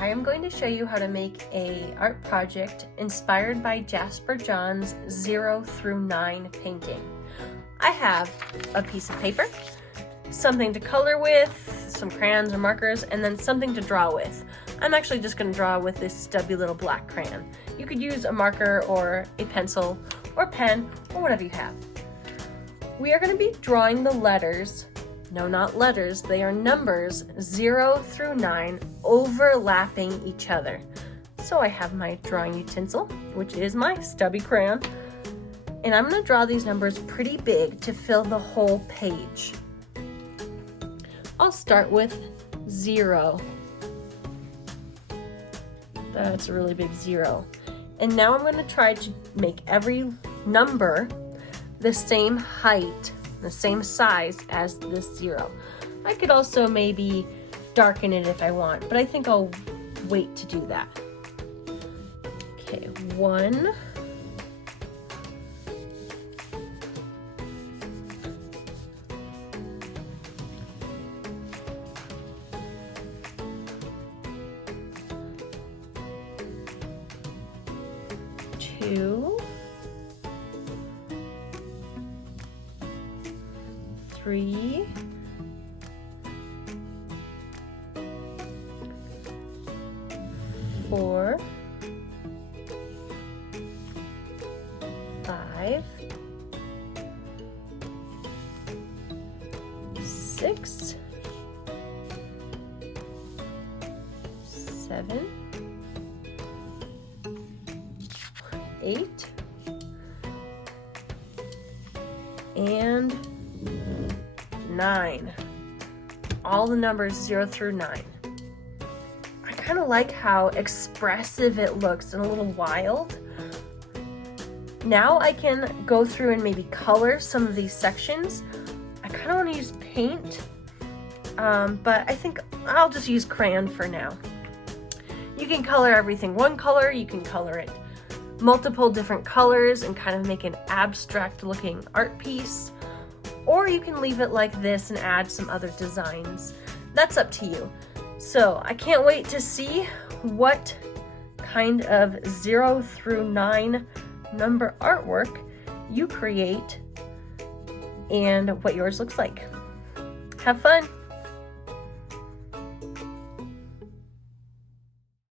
I am going to show you how to make a art project inspired by Jasper Johns' 0 through 9 painting. I have a piece of paper, something to color with, some crayons or markers, and then something to draw with. I'm actually just going to draw with this stubby little black crayon. You could use a marker or a pencil or pen or whatever you have. We are going to be drawing the letters, no, not letters, they are numbers 0 through 9 overlapping each other. So I have my drawing utensil, which is my stubby crayon, and I'm going to draw these numbers pretty big to fill the whole page. I'll start with 0. That's a really big 0. And now I'm going to try to make every number the same height, the same size as this 0. I could also maybe darken it if I want, but I think I'll wait to do that. Okay, 1. 2, 3, 4, 5, 6, 7, 8, and 9. All the numbers 0 through 9. I kind of like how expressive it looks and a little wild. Now I can go through and maybe color some of these sections. I kind of want to use paint, but I think I'll just use crayon for now. You can color everything one color, you can color it multiple different colors and kind of make an abstract looking art piece, or you can leave it like this and add some other designs. That's up to you. So I can't wait to see what kind of 0 through 9 number artwork you create and what yours looks like. Have fun!